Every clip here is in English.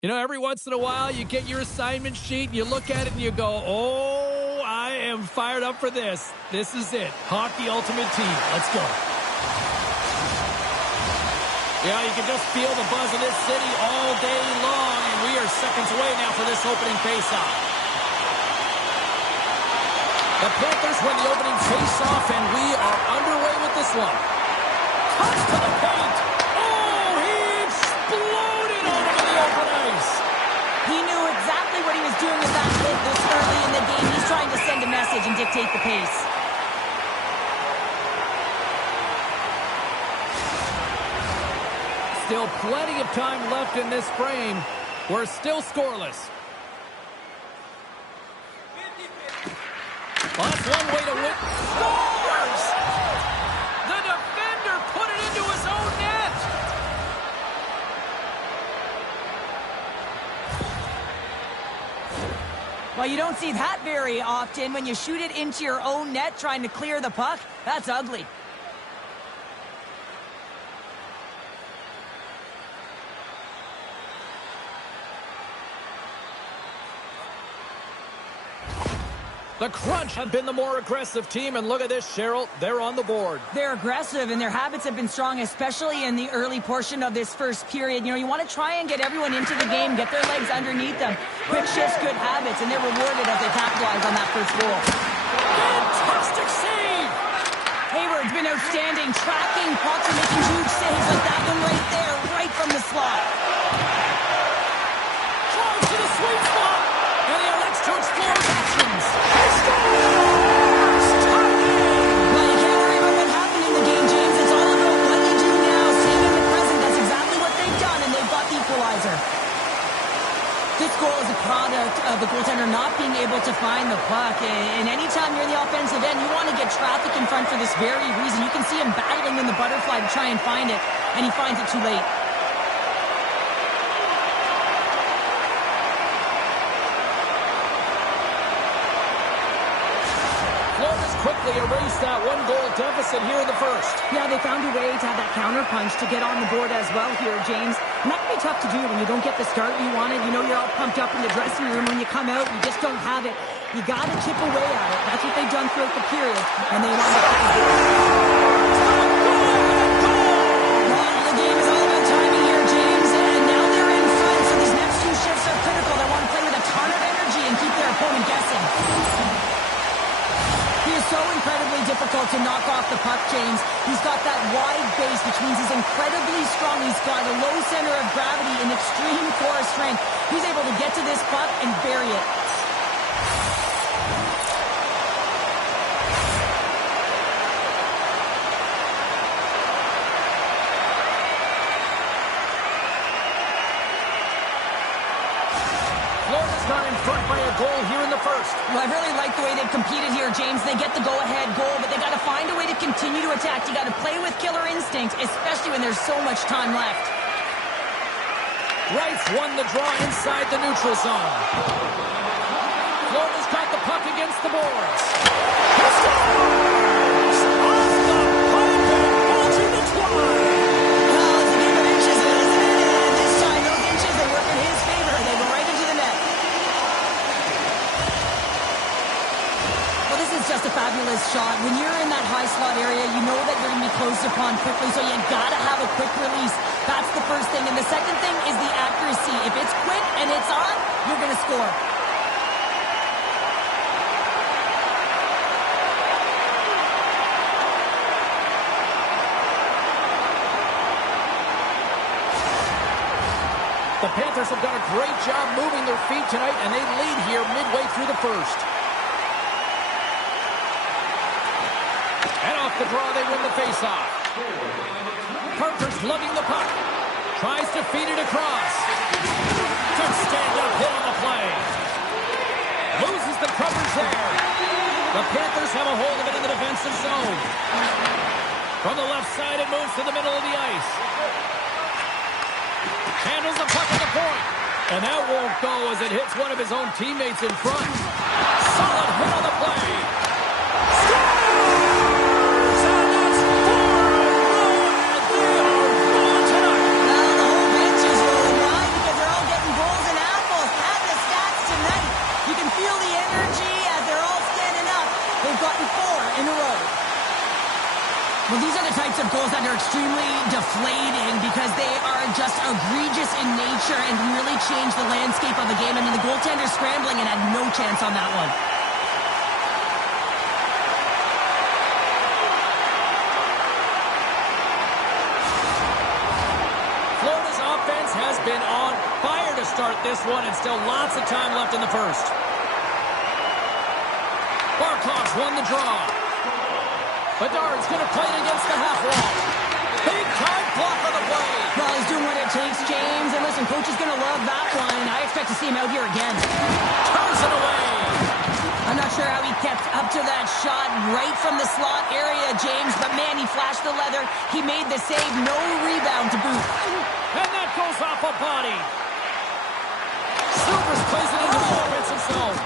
You know, every once in a while, you get your assignment sheet, and you look at it, and you go, oh, I am fired up for this. This is it. Hockey Ultimate Team. Let's go. Yeah, you can just feel the buzz of this city all day long, and we are seconds away now for this opening faceoff. The Panthers win the opening faceoff, and we are underway with this one. Touch to the paint. He knew exactly what he was doing with that hit this early in the game. He's trying to send a message and dictate the pace. Still plenty of time left in this frame. We're still scoreless. Well, that's one way to win. Scores! The defender put it into his own net. Well, you don't see that very often. When you shoot it into your own net trying to clear the puck, that's ugly. The Crunch have been the more aggressive team, and look at this, Cheryl. They're on the board. They're aggressive, and their habits have been strong, especially in the early portion of this first period. You know, you want to try and get everyone into the game, get their legs underneath them. Quick shifts, good habits, and they're rewarded as they capitalize on that first goal. Fantastic save! Hayward's been outstanding, tracking pucks and making huge saves like that one right there, right from the slot. Drives to the sweet spot, and he elects to explore his options. This goal is a product of the goaltender not being able to find the puck. And anytime you're in the offensive end, you want to get traffic in front for this very reason. You can see him battling in the butterfly to try and find it, and he finds it too late. Florida's quickly erased that one-goal deficit here in the first. Yeah, they found a way to have that counter-punch to get on the board as well here, James. And that can be tough to do when you don't get the start you wanted. You know you're all pumped up in the dressing room. When you come out, you just don't have it. You got to chip away at it. That's what they've done throughout the period. And they want to get the The game is all about timing here, James. And now they're in front, so these next two shifts are critical. They want to play with a ton of energy and keep their opponent guessing. He is so incredibly difficult to knock off the puck, James. He's got that wide base, which means he's incredibly strong. He's got a low center of gravity and extreme core strength. He's able to get to this puck and bury it. Florida's not in front by a goal here in the first. Well, I really like the way they've competed here, James. They get the go-ahead goal, but they got to find a way to continue to attack. You got to play with killer instinct, especially when there's so much time left. Wrights won the draw inside the neutral zone. Florida's got the puck against the boards. He scores! Off the pipe and bulging the twine. Well, it's a game of inches, isn't it? And this time, those inches, they work in his favor. They go right into the net. Well, this is just a fabulous shot. When you're in that high slot area, you know that you're going to be closed upon quickly, so you got to have a quick release. That's the first thing. And the second thing is the accuracy. If it's quick and it's on, you're going to score. The Panthers have done a great job moving their feet tonight, and they lead here midway through the first. And off the draw, they win the faceoff. Parker's lugging the puck. Tries to feed it across. Good stand-up hit on the play. Loses the coverage there. The Panthers have a hold of it in the defensive zone. From the left side, it moves to the middle of the ice. Handles the puck at the point. And that won't go as it hits one of his own teammates in front. Solid hit on the play. Scores! And that's 4 in a row, and they are rolling tonight. Well, the whole bench is rolling. Why? Because they're all getting goals. extremely deflating because they are just egregious in nature and really change the landscape of the game. I mean, the goaltender scrambling and had no chance on that one. Florida's offense has been on fire to start this one, and still lots of time left in the first. Barkov's won the draw. Bedard's going to play it against the half wall. Big time block on the play. Well, he's doing what it takes, James. And listen, coach is going to love that one. I expect to see him out here again. Turns it away. I'm not sure how he kept up to that shot right from the slot area, James. But, man, he flashed the leather. He made the save. No rebound to boot. And that goes off a body. Silvers plays it into the offensive zone.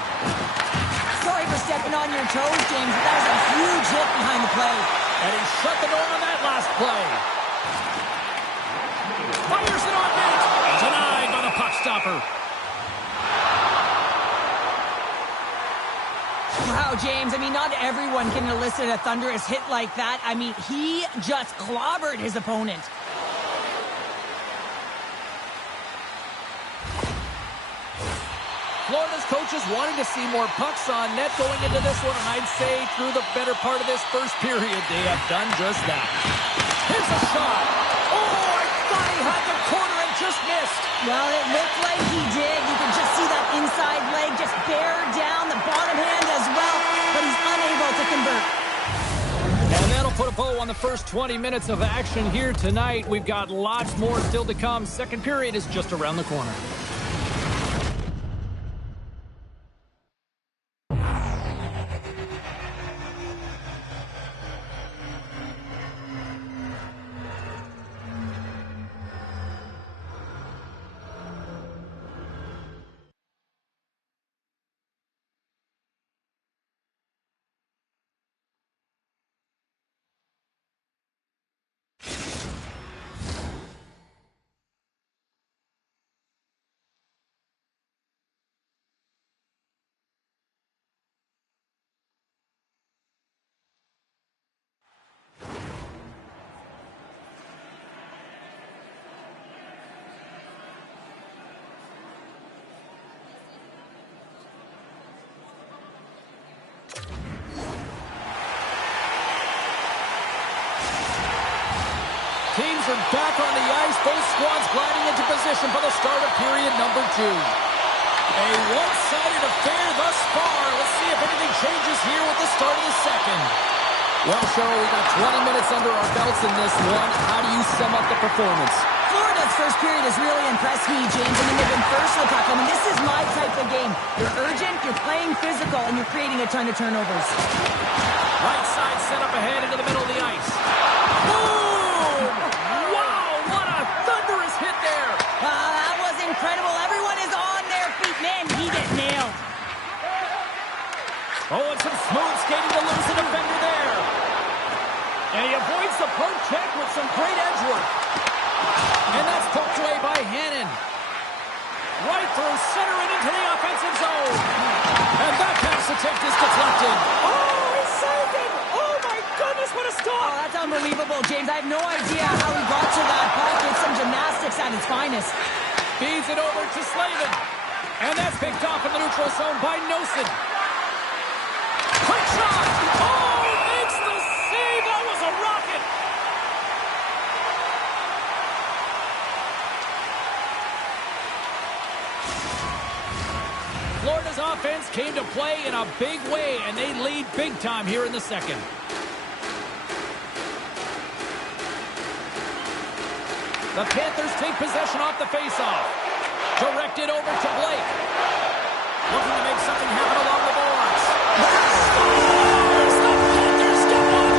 Sorry for stepping on your toes, James, but that was a huge hit behind the play. And he shut the door on that last play. Fires it on net. Denied by the puck stopper. Wow, James, I mean, not everyone can elicit a thunderous hit like that. I mean, he just clobbered his opponent. Florida's coaches wanting to see more pucks on net going into this one, and I'd say through the better part of this first period, they have done just that. Here's a shot. Oh, I thought he had the corner and just missed. Well, it looked like he did. You could just see that inside leg just bear down, the bottom hand as well, but he's unable to convert. And that'll put a bow on the first 20 minutes of action here tonight. We've got lots more still to come. Second period is just around the corner. Teams are back on the ice. Both squads gliding into position for the start of period number 2. A one-sided affair thus far. Let's see if anything changes here with the start of the second. Well, Cheryl, we've got 20 minutes under our belts in this one. How do you sum up the performance? Florida's first period has really impressed me, James. I mean, they've been first to the puck. I mean, this is my type of game. You're urgent, you're playing physical, and you're creating a ton of turnovers. Right side set up ahead into the middle of the ice. Boom! Wow, what a thunderous hit there. That was incredible. Everyone is on their feet. Man, he get nailed. Oh, and some smooth skating to lose a defender there. And he avoids the poke check with some great edge work. And that's poked away by Hannon. Right through center and into the offensive zone. And that pass attempt is deflected. Oh, he's saved it. Oh, my goodness, what a stop. Oh, that's unbelievable, James. I have no idea how he got to that puck. It's some gymnastics at its finest. Feeds it over to Slavin. And that's picked off in the neutral zone by Nosen. Quick shot. Oh, makes the save. That was a rocket. Florida's offense came to play in a big way, and they lead big time here in the second. The Panthers take possession off the faceoff. Directed over to Blake. Looking to make something happen along the boards. Scores! The Panthers get one!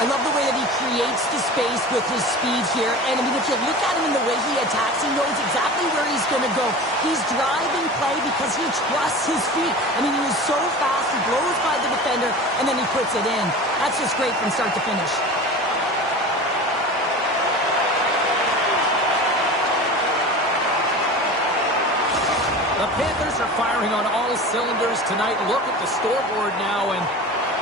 I love the way that he creates the space with his speed here. And, I mean, if you look at him in the way he attacks, he knows exactly where he's going to go. He's driving play because he trusts his feet. I mean, he is so fast, he blows by the defender, and then he puts it in. That's just great from start to finish. The Panthers are firing on all cylinders tonight. Look at the scoreboard now, and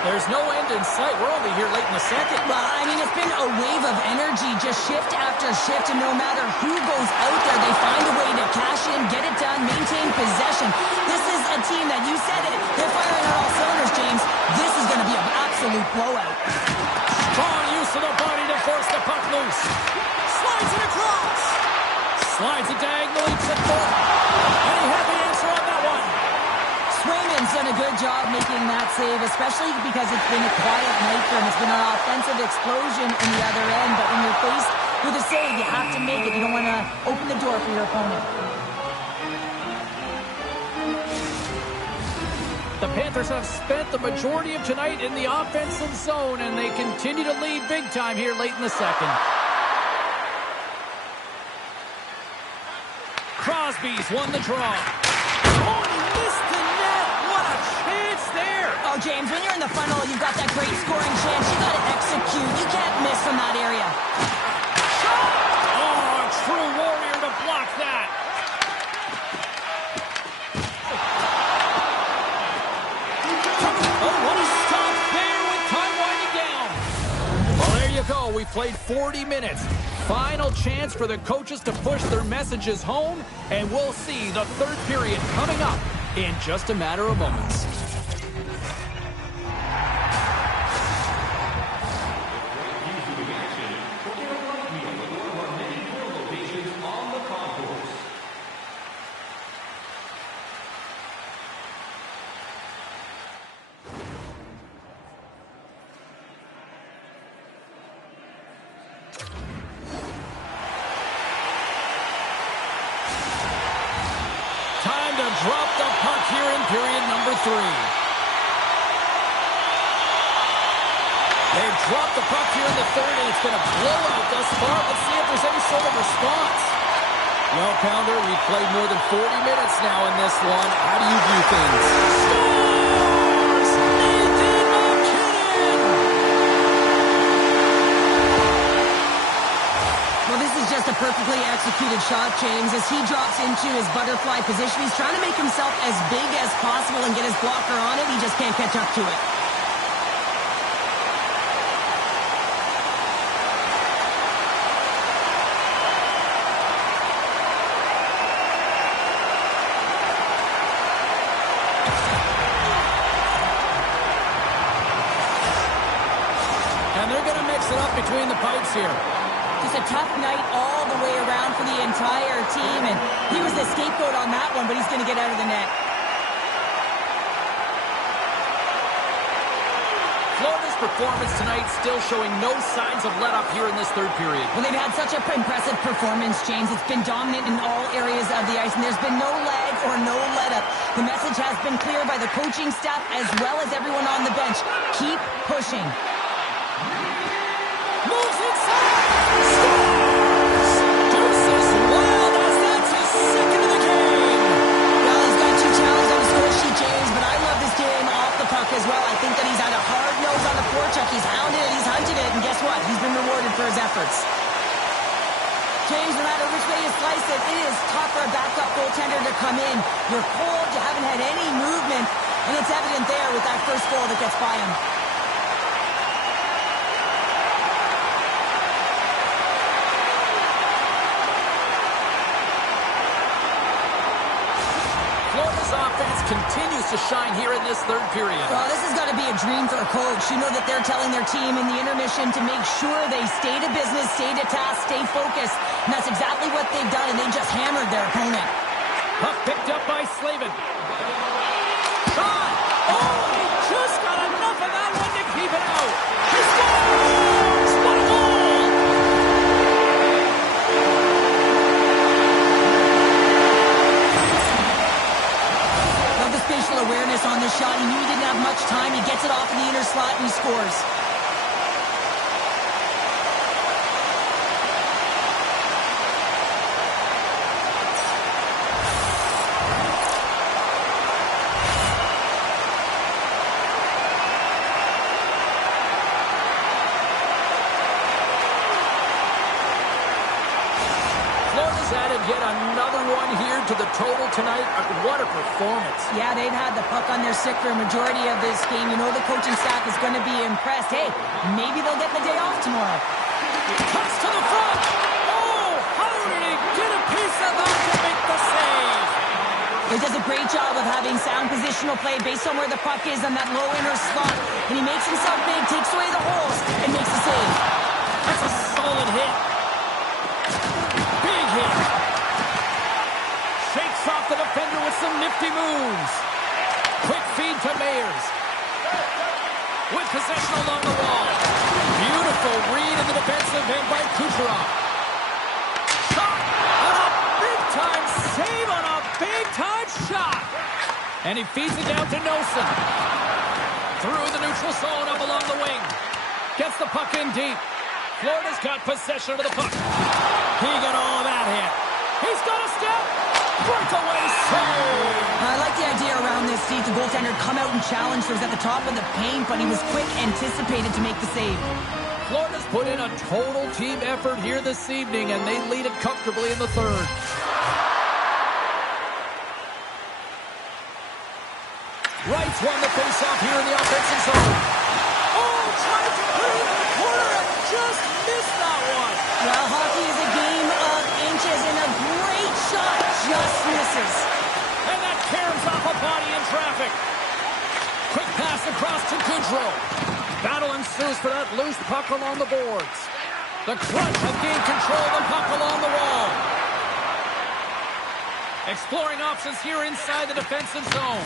there's no end in sight. We're only here late in the second. Well, I mean, it's been a wave of energy, just shift after shift, and no matter who goes out there, they find a way to cash in, get it done, maintain possession. This is a team that, you said it, they're firing on all cylinders, James. This is going to be an absolute blowout. Strong use of the body to force the puck loose. Slides it across. Slides it diagonally to Thornton. And he had the answer on that one. Swayman's done a good job making that save, especially because it's been a quiet night for him. It's been an offensive explosion in the other end, but when you're faced with a save, you have to make it. You don't want to open the door for your opponent. The Panthers have spent the majority of tonight in the offensive zone, and they continue to lead big time here late in the second. Crosby's won the draw. Oh, he missed the net. What a chance there. Oh, James, when you're in the funnel, you've got that great scoring chance. You got to execute. You can't miss from that area. Shot! Oh, a true warrior to block that. Oh, what a stop there with time winding down. Well, there you go. We played 40 minutes. Final chance for the coaches to push their messages home, and we'll see the third period coming up in just a matter of moments. Drop the puck here in period number 3. They've dropped the puck here in the third, and it's been a blowout thus far. Let's see if there's any sort of response. Well, Pounder, we've played more than 40 minutes now in this one. How do you view things? Scores! Nathan McKinnon! Well, this is just a perfectly executed shot, James. As he drops into his butterfly position, he's trying to make himself as big as possible and get his blocker on it. He just can't catch up to it. And they're going to mix it up between the pipes here. Just a tough night all the way around for the entire team, and he was the scapegoat on that one, but he's going to get out of the net. Florida's performance tonight still showing no signs of let-up here in this third period. Well, they've had such an impressive performance, James. It's been dominant in all areas of the ice, and there's been no lag or no let-up. The message has been clear by the coaching staff as well as everyone on the bench. Keep pushing. Moves inside! Scores! Deuces wild as that's his second of the game! Well, he's got 2 challenges on the score sheet, James, but I love this game off the puck as well. I think that he's had a hard nose on the forecheck. He's hounded it, he's hunted it, and guess what? He's been rewarded for his efforts. James, no matter which way you slice it, it is tough for a backup goaltender to come in. You're cold, you haven't had any movement, and it's evident there with that first goal that gets by him. Florida's offense continues to shine here in this third period. Well, this has got to be a dream for a coach. You know that they're telling their team in the intermission to make sure they stay to business, stay to task, stay focused. And that's exactly what they've done, and they just hammered their opponent. Puck picked up by Slavin. Shot! Oh, he just got enough of that one to keep it out. He scores! What a goal! Spatial awareness on this shot. He knew he didn't have much time. He gets it off in the inner slot and he scores. She's added yet another one here to the total tonight. What a performance. Yeah, they've had the puck on their stick for a majority of this game. You know the coaching staff is going to be impressed. Hey, maybe they'll get the day off tomorrow. Cuts to the front. Oh, how did he get a piece of that to make the save? He does a great job of having sound positional play based on where the puck is on that low inner slot. And he makes himself big, takes away the holes, and makes a save. That's a solid hit. Big hit. Shakes off the defender with some nifty moves. Quick feed to Mayers. With possession along the wall. Beautiful read in the defensive end by Kucherov. Shot on a big-time save on a big-time shot. And he feeds it down to Nosen. Through the neutral zone up along the wing. Gets the puck in deep. Florida's got possession of the puck. He got all of that hit. He's got a step. Breakaway save. I like the idea around this. See the goaltender come out and challenge. He was at the top of the paint, but he was quick, anticipated to make the save. Florida's put in a total team effort here this evening, and they lead it comfortably in the third. Wright's won the faceoff here in the offensive zone. Oh, tried to put it in the corner and just missed that one. Well, hockey is a game of inches, and a great shot just misses. And that tears off a body in traffic. Quick pass across to Goudreau. Battle ensues for that loose puck along the boards. The Crunch have gained control of the puck along the wall. Exploring options here inside the defensive zone.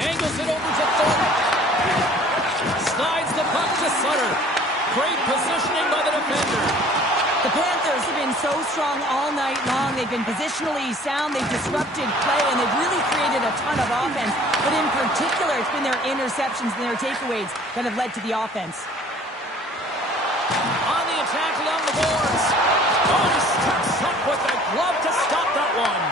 Angles it over to Thornton. Slides the puck to Sutter. Great positioning by the defender. The Panthers have been so strong all night long. They've been positionally sound. They've disrupted play, and they've really created a ton of offense. But in particular, it's been their interceptions and their takeaways that have led to the offense. On the attack along the boards. Oh, he steps up with the glove to stop that one.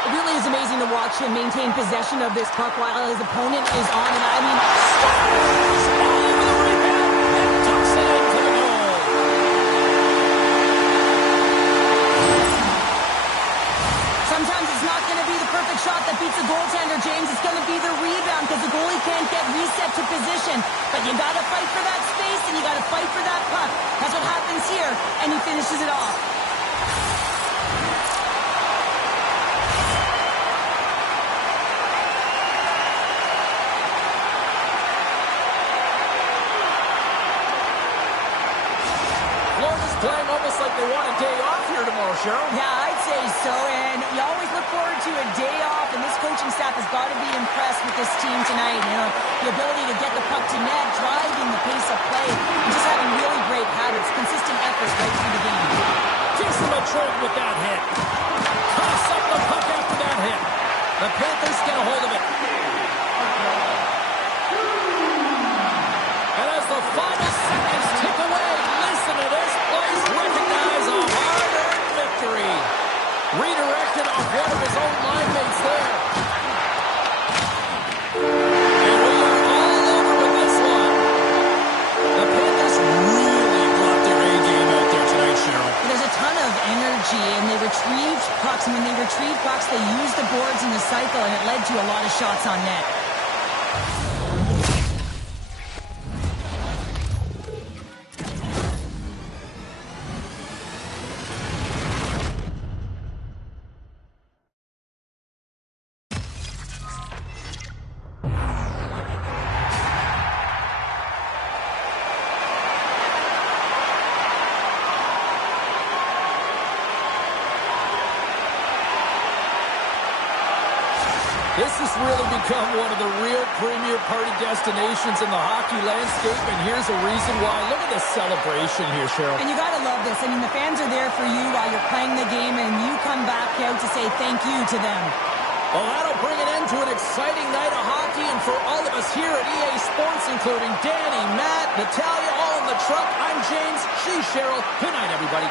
It really is amazing to watch him maintain possession of this puck while his opponent is on. And I mean, Stars all over the rebound and tucks it into the goal. sometimes it's not going to be the perfect shot that beats a goaltender, James. It's going to be the rebound because the goalie can't get reset to position. But you got to fight for that space and you got to fight for that puck. That's what happens here, and he finishes it off. Playing almost like they want a day off here tomorrow, Cheryl. Yeah, I'd say so, and you always look forward to a day off, and this coaching staff has got to be impressed with this team tonight. You know, the ability to get the puck to net, driving the pace of play, and just having really great habits, consistent effort right through the game. Jason Latrobe with that hit. Toss up the puck after that hit. The Panthers get a hold of it. And as the final seconds tick away, listen to this place recognize a hard-earned victory. Redirected off one of his own line mates there. And we are all over with this one. The Panthers really brought their A game out there tonight, Cheryl. There's a ton of energy, and they retrieved pucks. And when they retrieved pucks, they used the boards in the cycle, and it led to a lot of shots on net. This has really become one of the real premier party destinations in the hockey landscape, and here's a reason why. Look at this celebration here, Cheryl. And you got to love this. I mean, the fans are there for you while you're playing the game, and you come back out to say thank you to them. Well, that'll bring an end to an exciting night of hockey, and for all of us here at EA Sports, including Danny, Matt, Natalia, all in the truck, I'm James, she's Cheryl. Good night, everybody.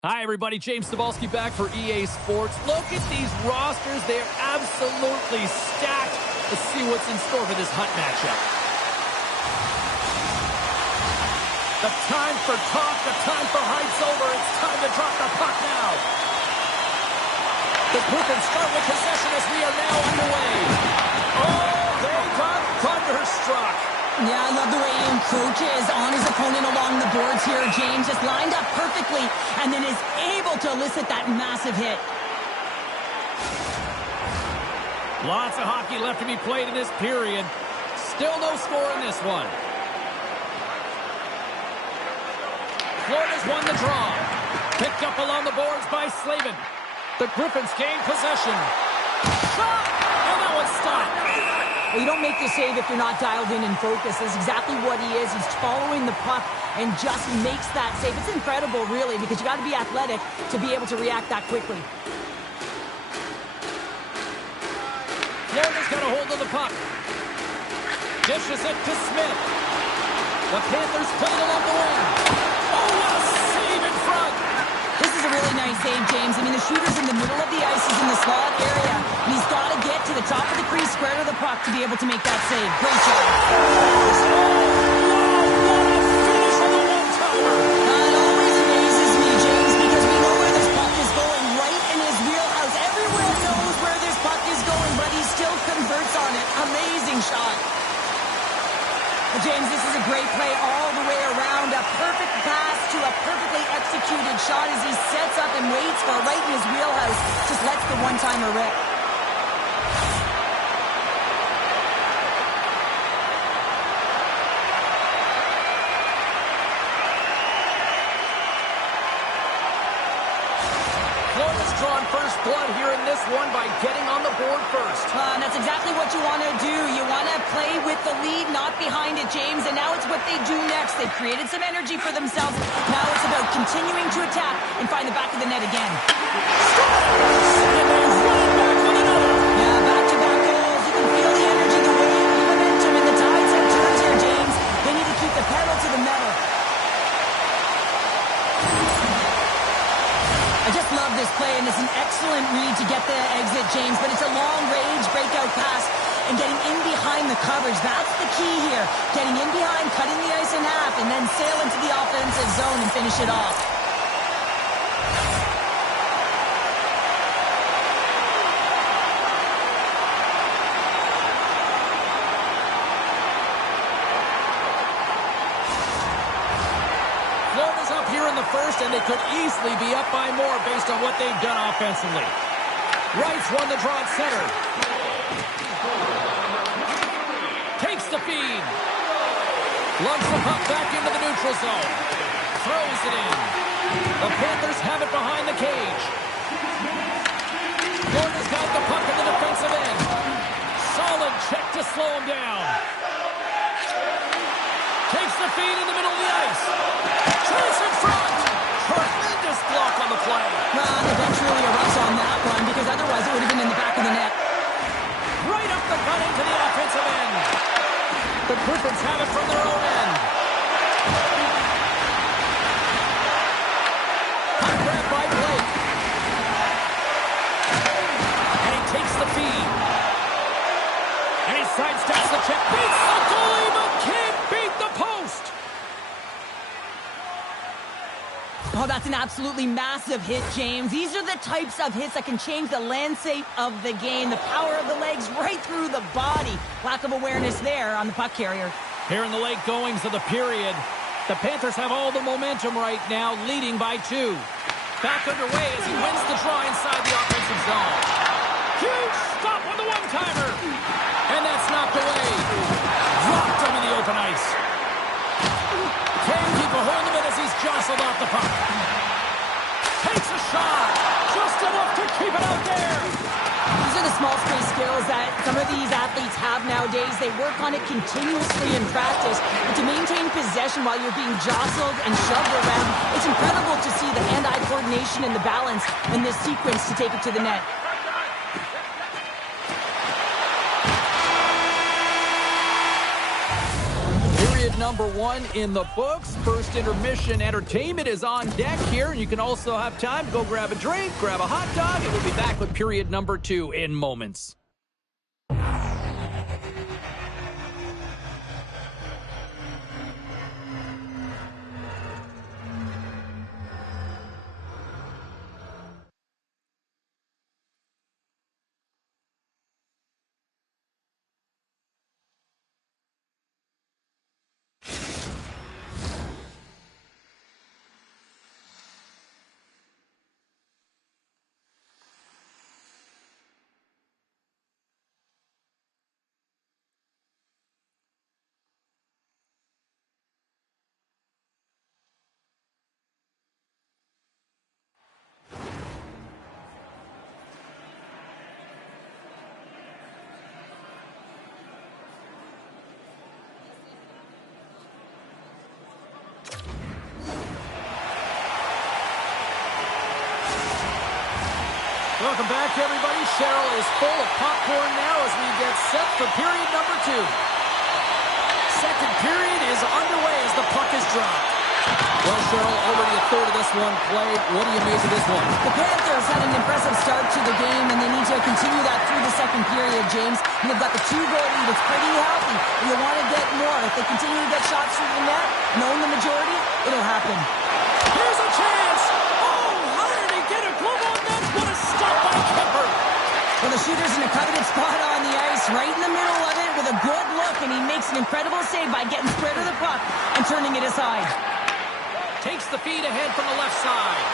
Hi, everybody. James Cebulski back for EA Sports. Look at these rosters. They are absolutely stacked. Let's see what's in store for this hunt matchup. The time for talk, the time for hype's over. It's time to drop the puck now. The Griffins start with possession as we are now underway. Oh, they got thunderstruck. Yeah, I love the way he encroaches on his opponent along the boards here. James just lined up perfectly and then is able to elicit that massive hit. Lots of hockey left to be played in this period. Still no score in this one. Florida's won the draw. Picked up along the boards by Slavin. The Griffins gain possession. Shot! And that one's stopped. Well, you don't make the save if you're not dialed in and focused. That's exactly what he is. He's following the puck and just makes that save. It's incredible, really, because you got to be athletic to be able to react that quickly. Florida's got a hold of the puck. Dishes it to Smith. The Panthers play it along the wing. Oh, what a save in front! This is a really nice save, James. I mean, the shooter's in the middle of the ice. He's in the slot area. And he's got to get to the top of the crease, square to the puck to be able to make that save. Great job. It always amazes me, James, because we know where this puck is going, right in his wheelhouse. Everyone knows where this puck is going, but he still converts on it. Amazing shot. James, this is a great play all the way around. A perfect pass to a perfectly executed shot as he sets up and waits for right in his wheelhouse. Just lets the one-timer rip. Florida's drawn first blood here in this one by getting on the board first. And that's exactly what you want to do. You want to play with the lead, not behind it, James. And now it's what they do next. They've created some energy for themselves. Now it's about continuing to attack and find the back of the net again. And they run back with another. Yeah, back-to-back goals. You can feel the energy, the wave, the momentum, and the tides have turned here, James. They need to keep the pedal to the metal. I just love this play, and it's an excellent read to get the exit, James, but it's a long-range breakout pass and getting in behind the coverage. That's the key here. Getting in behind, cutting the ice in half, and then sail into the offensive zone and finish it off. Florida's up here in the first, and they could easily be up by more based on what they've done offensively. Wright's won the draw at center. Takes the feed. Lugs the puck back into the neutral zone. Throws it in. The Panthers have it behind the cage. Florida's got the puck in the defensive end. Solid check to slow him down. Takes the feed in the middle of the ice. Shoots in front. Tremendous block on the play. The bench really erupts on that. Griffins have it from their own end. Hot grab by Blake. And he takes the feed. And he sidesteps the check. Beats the goalie, but can't beat the post. Oh, that's an absolutely massive hit, James. These are the types of hits that can change the landscape of the game. The power of the legs right through the body. Lack of awareness there on the puck carrier. Here in the late goings of the period, the Panthers have all the momentum right now, leading by 2. Back underway as he wins the draw inside the offensive zone. Huge stop on the one-timer. And that's knocked away. Dropped him in the open ice. Can't keep a hold of it as he's jostled off the puck. Takes a shot. Just enough to keep it out there. These are the small space skills that some of these athletes have nowadays. They work on it continuously in practice. But to maintain possession while you're being jostled and shoved around, it's incredible to see the hand-eye coordination and the balance in this sequence to take it to the net. Number 1 in the books. First intermission entertainment is on deck here. You can also have time to go grab a drink, grab a hot dog, and we'll be back with period number 2 in moments. Welcome back, everybody. Chel is full of popcorn now as we get set for period number 2. Second period is underway as the puck is dropped. Well, Chel, already a third of this one played. What do you make of this one? The Panthers had an impressive start to the game, and they need to continue that through the second period, James. And they've got the 2-goal lead. It's pretty healthy. You want to get more. If they continue to get shots through the net and own the majority, it'll happen. Here's a chance. Oh, how did he get a glove on that? What a stop by Kemper. Well, the shooter's in a coveted spot on the ice, right in the middle of it with a good look, and he makes an incredible save by getting square to the puck and turning it aside. Takes the feed ahead from the left side.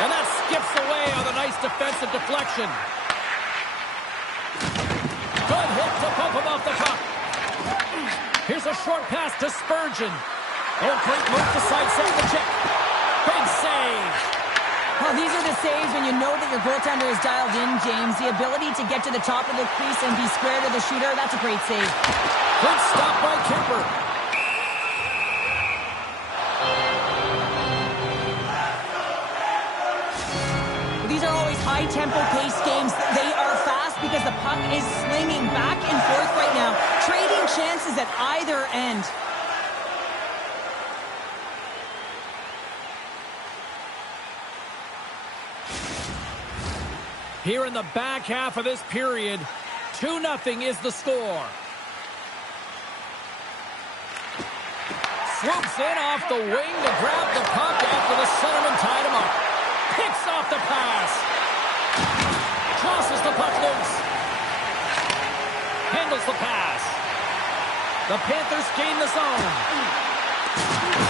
And that skips away on a nice defensive deflection. Good hit to bump him off the puck. Here's a short pass to Spurgeon. Oh, great move to sidestep the check. Big save. Well, these are the saves when you know that your goaltender is dialed in, James. The ability to get to the top of the crease and be square to the shooter, that's a great save. Good stop by Kemper. These are always high-tempo pace games. They are fast because the puck is slinging back and forth right now, trading chances at either end. Here in the back half of this period, 2-0 is the score. Swoops in off the wing to grab the puck after the centerman tied him up. Picks off the pass. Tosses the puck loose. Handles the pass. The Panthers gain the zone.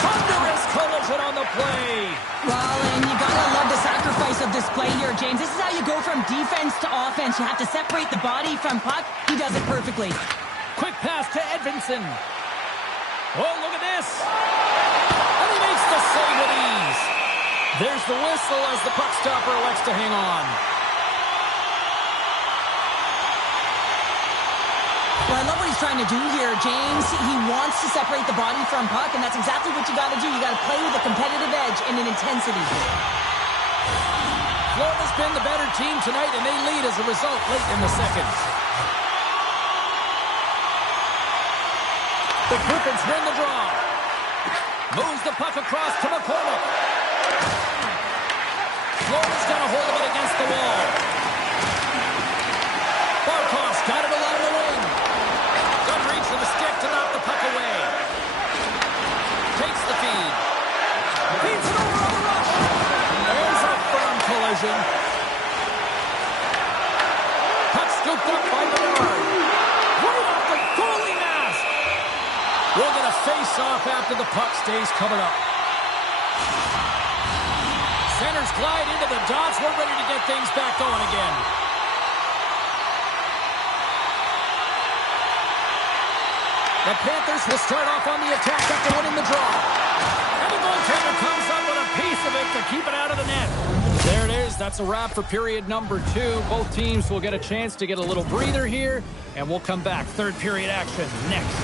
Thunderous collision on the play. Well, and you gotta love the sacrifice of this play here, James. This is how you go from defense to offense. You have to separate the body from puck. He does it perfectly. Quick pass to Edvinsson. Oh, look at this. And he makes the save with ease. There's the whistle as the puck stopper elects to hang on. Well, I love what he's trying to do here, James. He wants to separate the body from puck, and that's exactly what you got to do. You got to play with a competitive edge and an intensity. Florida's been the better team tonight, and they lead as a result late in the second. The Griffins win the draw. Moves the puck across to McCormick. Florida's got a hold of it against the wall. Barkov's got it along the wing. Good reach for the stick to knock the puck away. Takes the feed. Feeds it over on the rush. There's a firm collision. Puck scooped up by Bernard. Right off the goalie mask. We'll get a face-off after the puck stays covered up. Centers glide into the dots. We're ready to get things back going again. The Panthers will start off on the attack after winning the draw. And the goaltender comes up with a piece of it to keep it out of the net. There it is. That's a wrap for period number 2. Both teams will get a chance to get a little breather here, and we'll come back. Third period action next.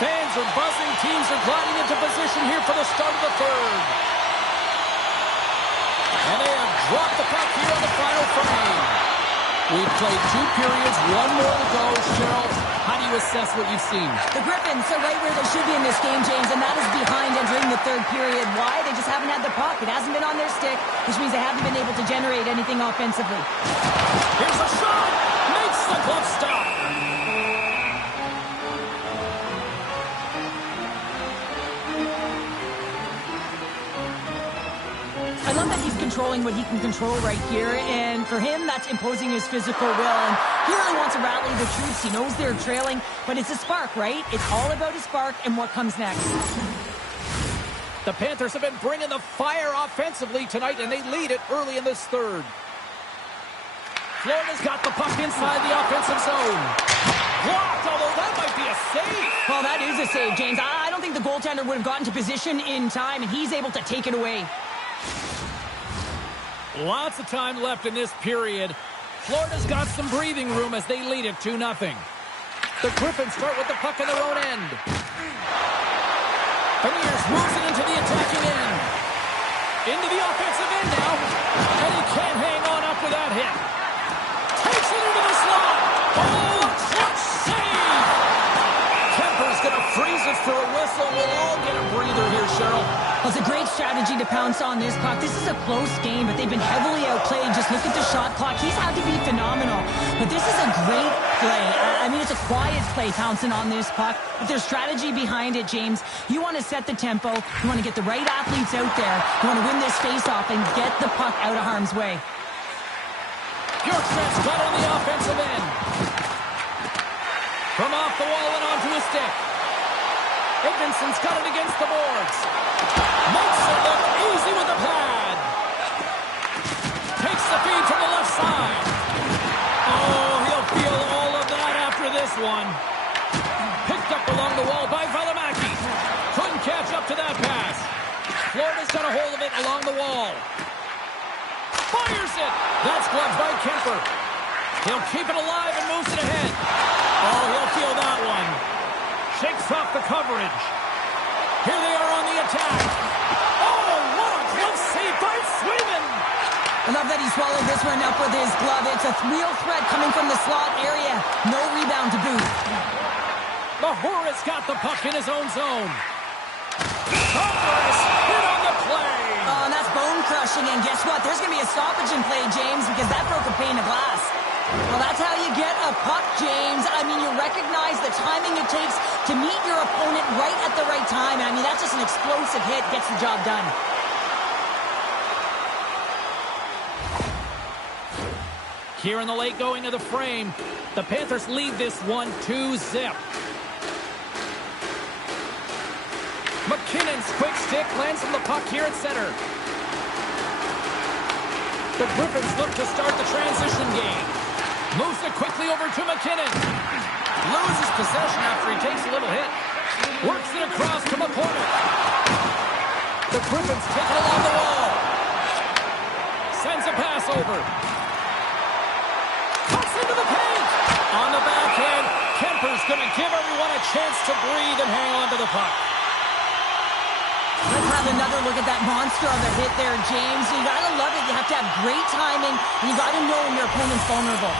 Fans are buzzing. Teams are gliding into position here for the start of the third. And they have dropped the puck here on the final frame. We've played 2 periods, 1 more to go. Chel, how do you assess what you've seen? The Griffins are right where they should be in this game, James, and that is behind entering the third period. Why? They just haven't had the puck. It hasn't been on their stick, which means they haven't been able to generate anything offensively. Here's a shot. Makes the glove stop. I love that he's controlling what he can control right here, and for him, that's imposing his physical will, and he really wants to rally the troops. He knows they're trailing, but it's a spark, right? It's all about a spark and what comes next. The Panthers have been bringing the fire offensively tonight, and they lead it early in this third. Florida's got the puck inside the offensive zone. Blocked, although that might be a save. Well, that is a save, James. I don't think the goaltender would have gotten to position in time, and he's able to take it away. Lots of time left in this period. Florida's got some breathing room as they lead it 2-0. The Griffins start with the puck in their own end. Beniers moves it into the attacking end. Into the offensive end now. And he can't hang on up with that hit. Takes it into the slot. Oh, a clutch save! Kemper's going to freeze it for a whistle. We'll all get a breather here, Cheryl. Well, it's a great strategy to pounce on this puck. This is a close game, but they've been heavily outplayed. Just look at the shot clock. He's had to be phenomenal. But this is a great play. I mean, it's a quiet play pouncing on this puck. But there's strategy behind it, James. You want to set the tempo. You want to get the right athletes out there. You want to win this face-off and get the puck out of harm's way. Bjorkstrand's got on the offensive end. From off the wall and onto his stick. Edmondson's got it against the boards. Makes it look easy with the pad. Takes the feed from the left side. Oh, he'll feel all of that after this one. Picked up along the wall by Valimaki. Couldn't catch up to that pass. Florida's got a hold of it along the wall. Fires it. That's gloved by Kemper. He'll keep it alive and moves it ahead. Oh, he'll feel that one. Shakes off the coverage. Here they are on the attack. Oh, what a close save by Swayman. I love that he swallowed this one up with his glove. It's a real threat coming from the slot area. No rebound to boot. Mahora's got the puck in his own zone. Tavares hit on the play. Oh, and that's bone crushing. And guess what? There's going to be a stoppage in play, James, because that broke a pane of glass. Well, that's how you get a puck, James. I mean, you recognize the timing it takes to meet your opponent right at the right time. I mean, that's just an explosive hit. Gets the job done. Here in the late going of the frame, the Panthers lead this one 2-0. McKinnon's quick stick lands on the puck here at center. The Griffins look to start the transition game. Moves it quickly over to McKinnon. Loses possession after he takes a little hit. Works it across to McCormick. The Griffins take it along the wall. Sends a pass over. Cuts into the paint. On the backhand, Kemper's going to give everyone a chance to breathe and hang on to the puck. Let's have another look at that monster of a hit there, James. You got to love it. You have to have great timing, and you got to know when your opponent's vulnerable.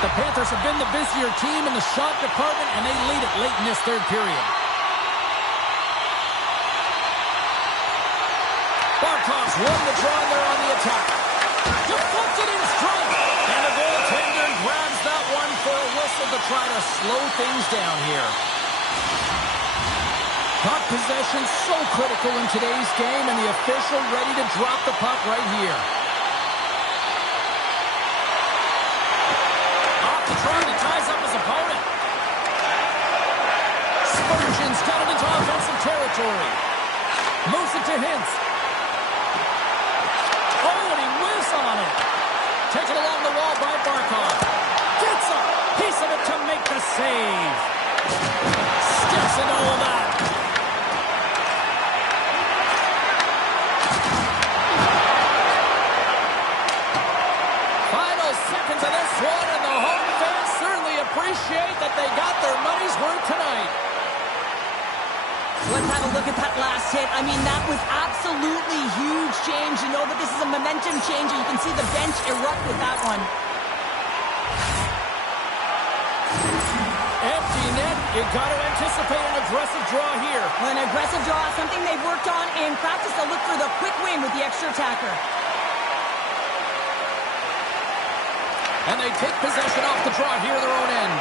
The Panthers have been the busier team in the shot department, and they lead it late in this third period. Barkov's won the draw, and they're on the attack. Deflected in strike, and the goaltender grabs that one for a whistle to try to slow things down here. Puck possession so critical in today's game, and the official ready to drop the puck right here. Off the try, he ties up his opponent. Spurgeon's got it into offensive territory. Moves it to Hintz. Oh, and he whiffs on it. Taken along the wall by Barkov. Gets a piece of it to make the save. Steps into all that. Final seconds of this one, and the home fans certainly appreciate that they got their money's worth tonight. Let's have a look at that last hit. I mean, that was absolutely huge, James. You know that this is a momentum changer. You can see the bench erupt with that one. Empty net. You've got to anticipate an aggressive draw here. Well, an aggressive draw, something they've worked on in practice. They'll look for the quick win with the extra attacker. And they take possession off the draw here at their own end.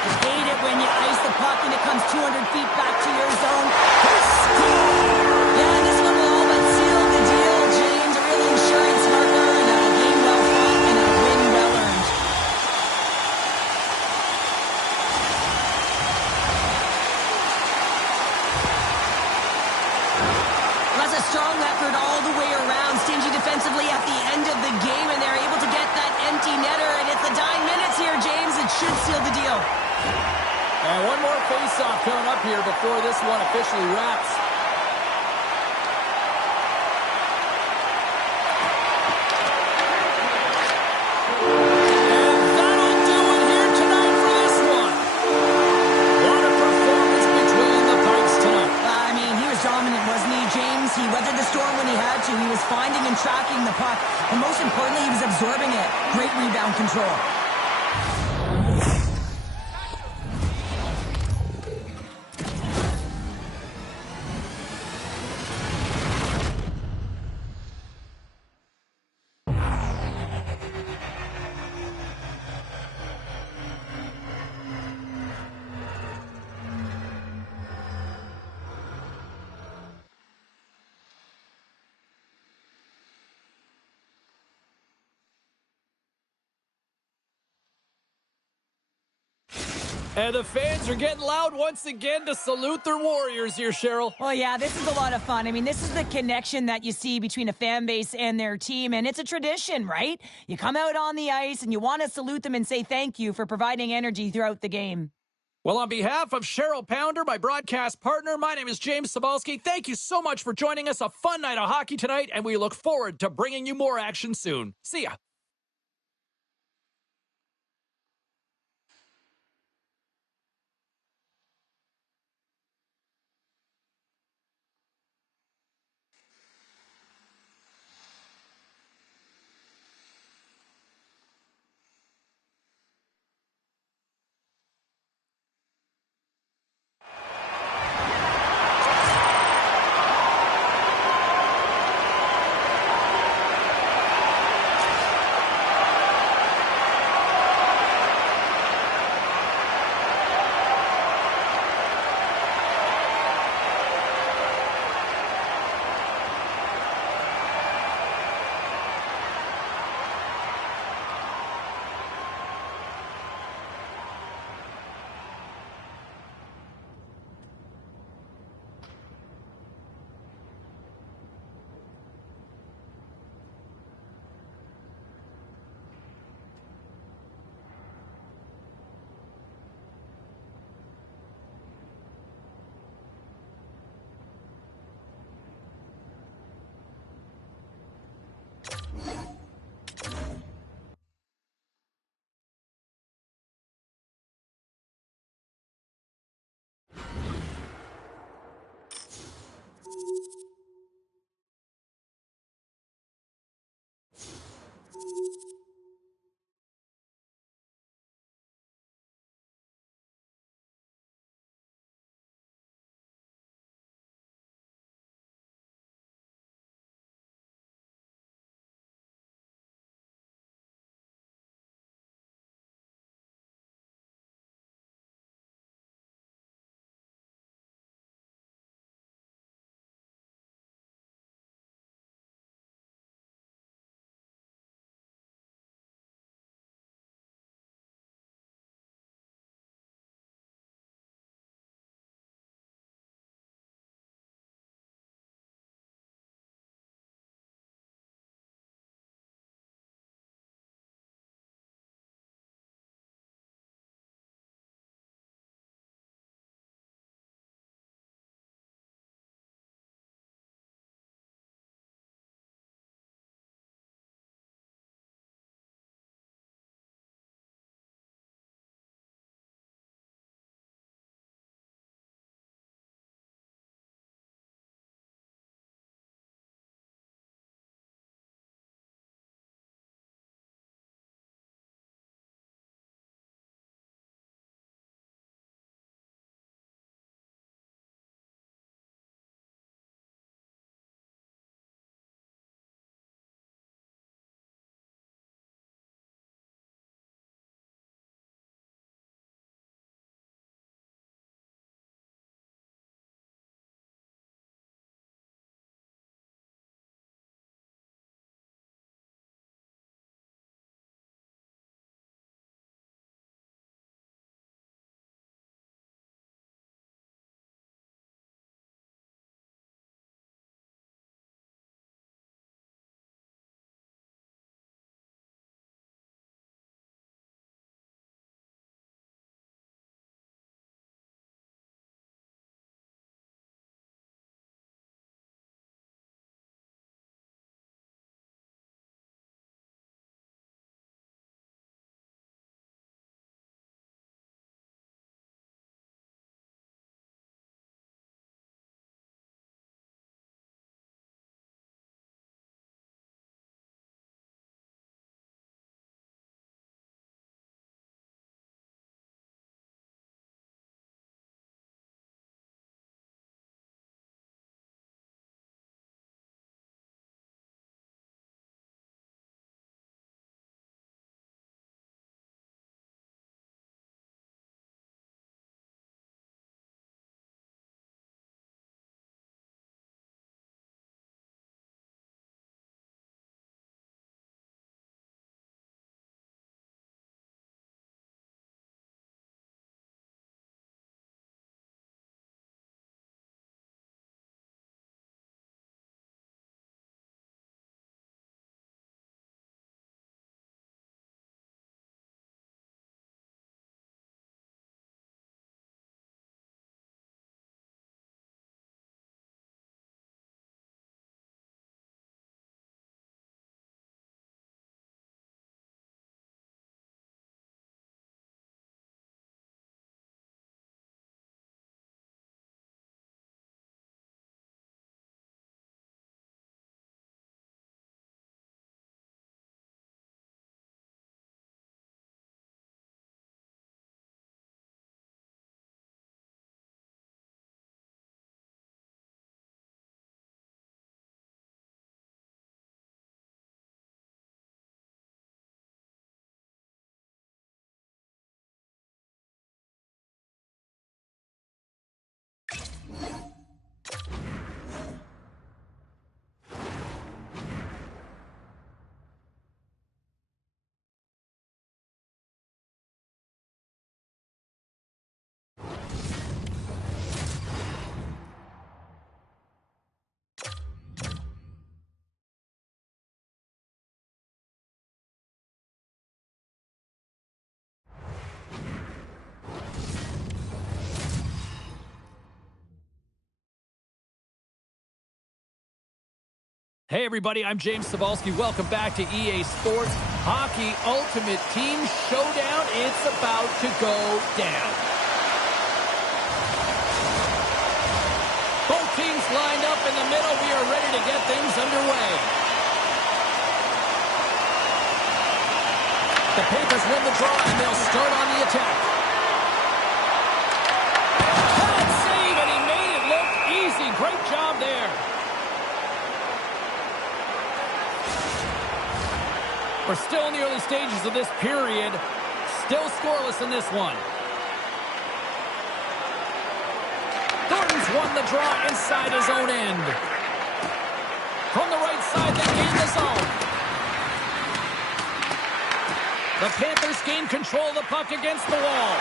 You hate it when you ice the puck and it comes 200 feet back to your zone. Yeah, this one will all but seal the deal, James. A real insurance marker and a game well fought and a win well earned. That's a strong effort all the way around. Stingy defensively at the end of the game, and they're able to get that empty netter. And it's the dying minutes here, James. It should seal the deal. And one more face-off coming up here before this one officially wraps. And that'll do it here tonight for this one. What a performance between the pipes tonight. I mean, he was dominant, wasn't he, James? He weathered the storm when he had to. He was finding and tracking the puck. And most importantly, he was absorbing it. Great rebound control. And the fans are getting loud once again to salute their Warriors here, Cheryl. Well, yeah, this is a lot of fun. I mean, this is the connection that you see between a fan base and their team, and it's a tradition, right? You come out on the ice, and you want to salute them and say thank you for providing energy throughout the game. Well, on behalf of Cheryl Pounder, my broadcast partner, my name is James Cebulski. Thank you so much for joining us. A fun night of hockey tonight, and we look forward to bringing you more action soon. See ya. Hey everybody, I'm James Cebulski. Welcome back to EA Sports Hockey Ultimate Team Showdown. It's about to go down. Both teams lined up in the middle. We are ready to get things underway. The Panthers win the draw and they'll start on the attack. Bad save and he made it look easy. Great job there. We're still in the early stages of this period. Still scoreless in this one. Thornton's won the draw inside his own end. From the right side, they gain the zone. The Panthers gain control of the puck against the wall.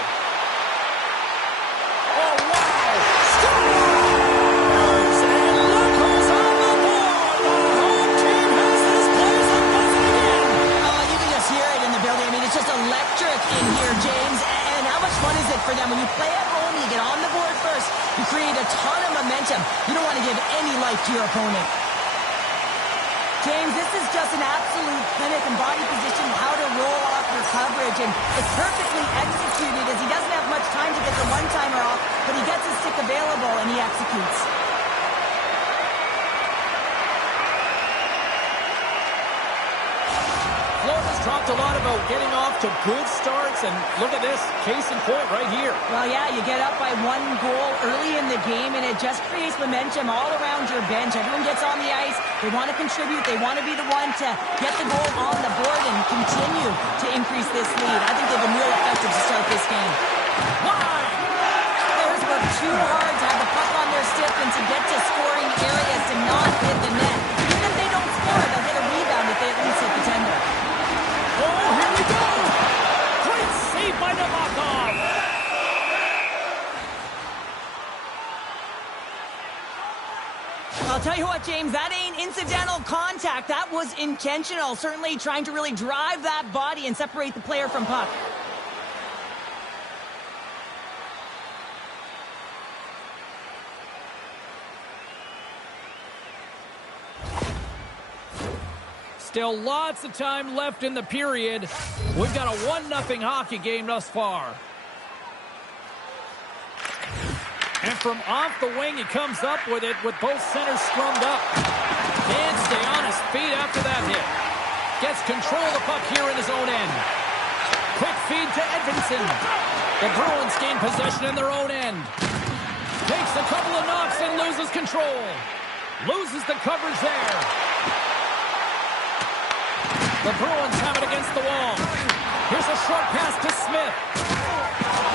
Oh, wow! Scores! And look who's on the board! The home team has this place a buzzing again! You can just hear it in the building. I mean, it's just electric in here, James. And how much fun is it for them? When you play at home, you get on the board first. You create a ton of momentum. You don't want to give any life to your opponent. James, this is just an absolute clinic and body position, how to roll off your coverage, and it's perfectly executed as he doesn't have much time to get the one-timer off, but he gets his stick available and he executes. Florida's talked a lot about getting off to good starts, and look at this, case in point right here. Well, yeah, you get up by 1 goal early in the game, and it just creates momentum all around your bench. Everyone gets on the ice. They want to contribute. They want to be the one to get the goal on the board and continue to increase this lead. I think they've been real effective to start this game. Wide! Players work too hard to have the puck on their stick and to get to scoring areas to not hit the net. Even if they don't score, they'll get a rebound if they at least hit the tender. Oh, here we go! Great save by Nabokov! I'll tell you what, James, that ain't incidental contact. That was intentional. Certainly trying to really drive that body and separate the player from puck. Still lots of time left in the period. We've got a 1-0 hockey game thus far. And from off the wing, he comes up with it with both centers strummed up. Can't stay on his feet after that hit. Gets control of the puck here in his own end. Quick feed to Edvinsson. The Bruins gain possession in their own end. Takes a couple of knocks and loses control. Loses the coverage there. The Bruins have it against the wall. Here's a short pass to Smith.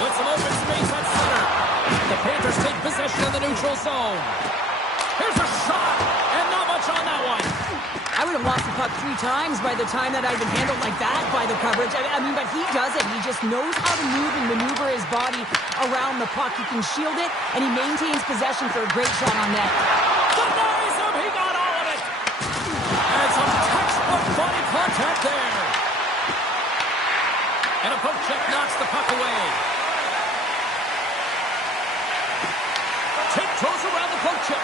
With some open space at center. The Panthers take possession in the neutral zone. Here's a shot, and not much on that one. I would have lost the puck 3 times by the time that I've been handled like that by the coverage. I mean, but he does it. He just knows how to move and maneuver his body around the puck. He can shield it, and he maintains possession for a great shot on net. Denies him. He got all of it. And some textbook body contact there. And a poke check knocks the puck away. Tiptoes around the poke check.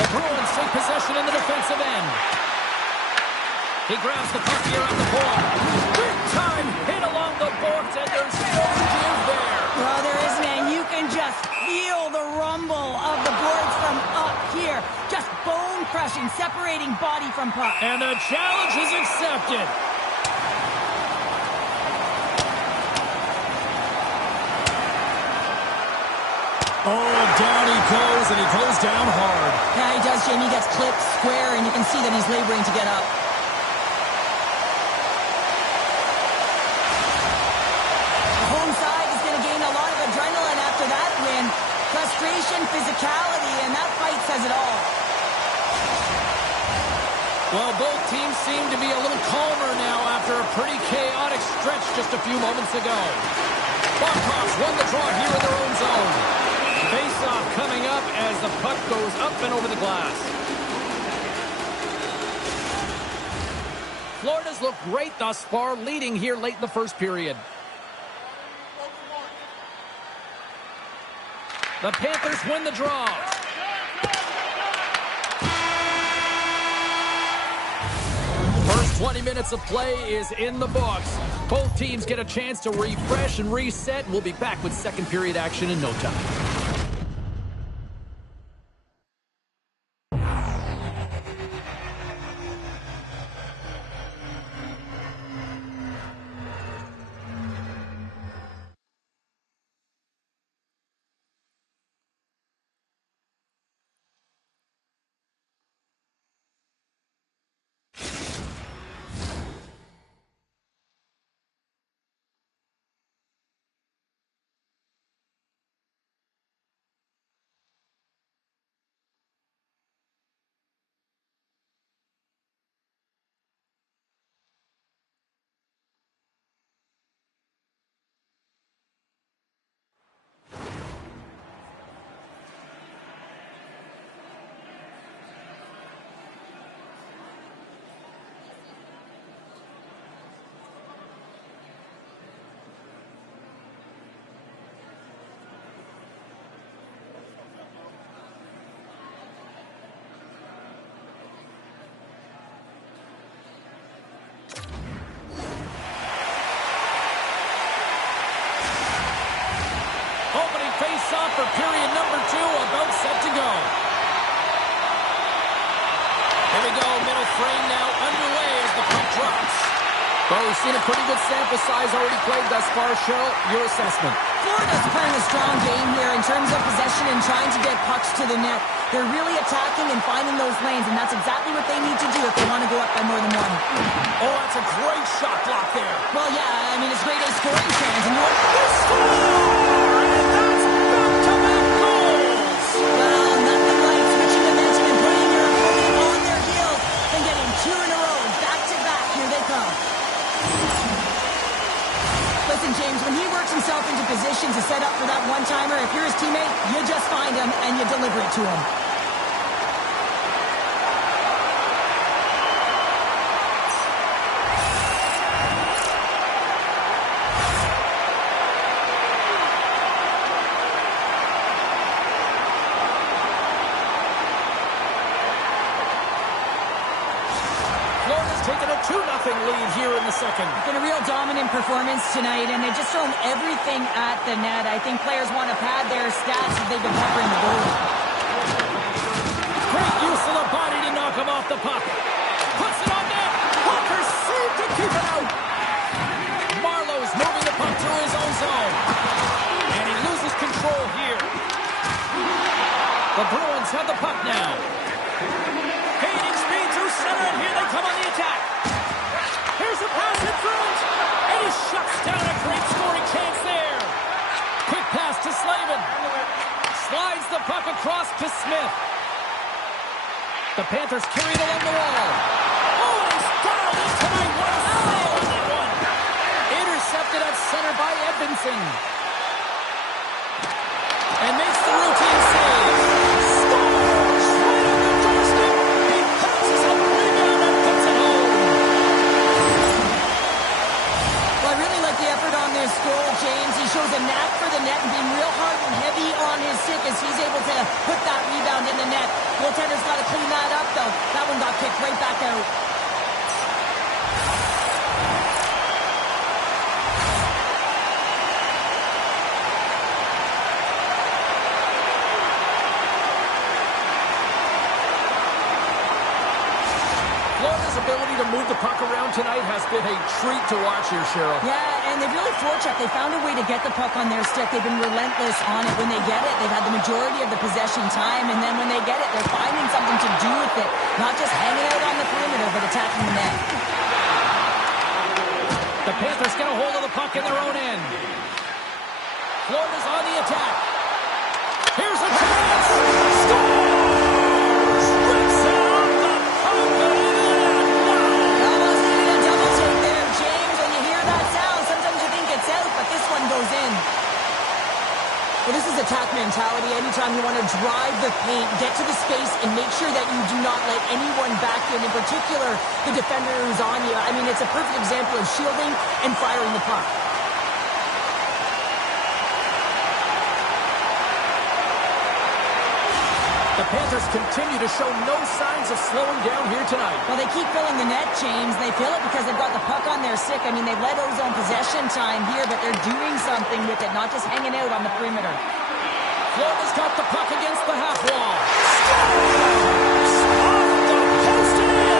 The Bruins take possession in the defensive end. He grabs the puck here at the point. Big time hit along the boards, and there's no give there. Well, there isn't, and you can just feel the rumble of the boards from up here. Just bone crushing, separating body from puck. And the challenge is accepted. Oh, down he goes, and he goes down hard. Yeah, he does, Jamie. He gets clipped square, and you can see that he's laboring to get up. The home side is going to gain a lot of adrenaline after that win. Frustration, physicality, and that fight says it all. Well, both teams seem to be a little calmer now after a pretty chaotic stretch just a few moments ago. Blackhawks won the draw here in their own zone. Face-off coming up as the puck goes up and over the glass. Florida's looked great thus far, leading here late in the first period. The Panthers win the draw. 20 minutes of play is in the books. Both teams get a chance to refresh and reset. We'll be back with second period action in no time. Face-off for period number 2, about set to go. Here we go, middle frame now underway as the puck drops. Well, we've seen a pretty good sample size already played thus far. Chel, your assessment. Florida's playing a strong game here in terms of possession and trying to get pucks to the net. They're really attacking and finding those lanes, and that's exactly what they need to do if they want to go up by more than one. Oh, that's a great shot block there. Well, yeah, I mean, it's grade A scoring chance, and you want to score! Well, nothing like switching momentum and putting your opponent on their heels and getting 2 in a row, back-to-back. Here they come. Listen, James, when he works himself into position to set up for that one-timer, if you're his teammate, you just find him and you deliver it to him. Taking a 2-0 lead here in the second. It's been a real dominant performance tonight, and they've just thrown everything at the net. I think players want to pad their stats as they've been peppering the goal. Great use of the body to knock him off the puck. Puts it on net. Walker saved to keep it out. Marlowe's moving the puck through his own zone. And he loses control here. The Bruins have the puck now. Gaining speed through center, and here they come on the attack. Here's a pass in front, and he shuts down a great scoring chance there. Quick pass to Slavin. Slides the puck across to Smith. The Panthers carry it along the wall. Oh, and he's dialed in tonight. What a save on that one. Intercepted at center by Edvinsson. And makes the routine save. Scores! Right on the doorstep. He passes up the rebound and puts it home. Well, I really like the effort on this goal, James. He shows a knack for the net and being real hard and heavy on his stick as he's able to put that rebound in the net. Goaltender's got to clean that up, though. That one got kicked right back out. Florida's ability to move the puck around tonight has been a treat to watch here, Cheryl. Yeah, and they've really forechecked. They found a way to get the puck on their stick. They've been relentless on it. When they get it, they've had the majority of the possession time, and then when they get it, they're finding something to do with it. Not just hanging out on the perimeter, but attacking the net. The Panthers get a hold of the puck in their own end. Florida's on the attack. Here's a chance. Scores! Rips it off the puck. Almost needed a double take there, James. When you hear that sound, sometimes you think it's out, but this one goes in. Well, this is attack mentality. Anytime you want to drive the paint, get to the space, and make sure that you do not let anyone back in particular the defender who's on you. I mean, it's a perfect example of shielding and firing the puck. The Panthers continue to show no signs of slowing down here tonight. Well, they keep filling the net, James. They fill it because they've got the puck on their stick. I mean, they've led ozone possession time here, but they're doing something with it, not just hanging out on the perimeter. Florida's got the puck against the half wall. Scores! Off the post and in!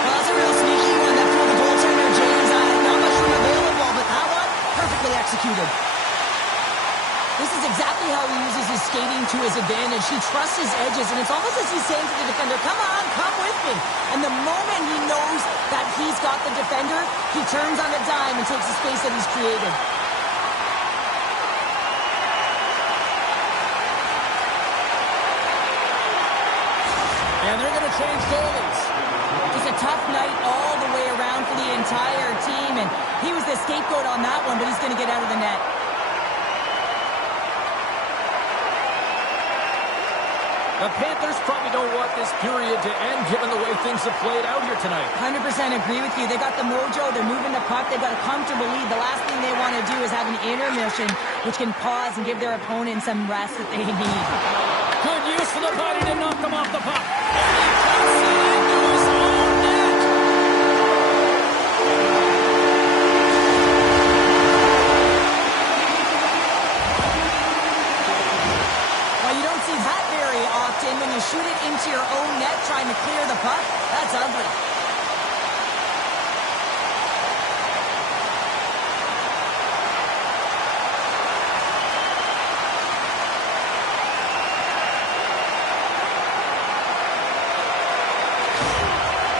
Well, that's a real sneaky one. That threw the goaltender, James. Not much room available, but that one, perfectly executed. This is exactly how he uses his skating to his advantage. He trusts his edges, and it's almost as he's saying to the defender, come on, come with me. And the moment he knows that he's got the defender, he turns on a dime and takes the space that he's created. And they're going to change goalies. Just a tough night all the way around for the entire team, and he was the scapegoat on that one, but he's going to get out of the net. The Panthers probably don't want this period to end given the way things have played out here tonight. 100% agree with you. They got the mojo. They're moving the puck. They've got a comfortable lead. The last thing they want to do is have an intermission, which can pause and give their opponent some rest that they need. Good use for the body to knock them off the puck. And he puts it into his own net. Well, you don't see that very often when you shoot it into your own net trying to clear the puck. That's ugly.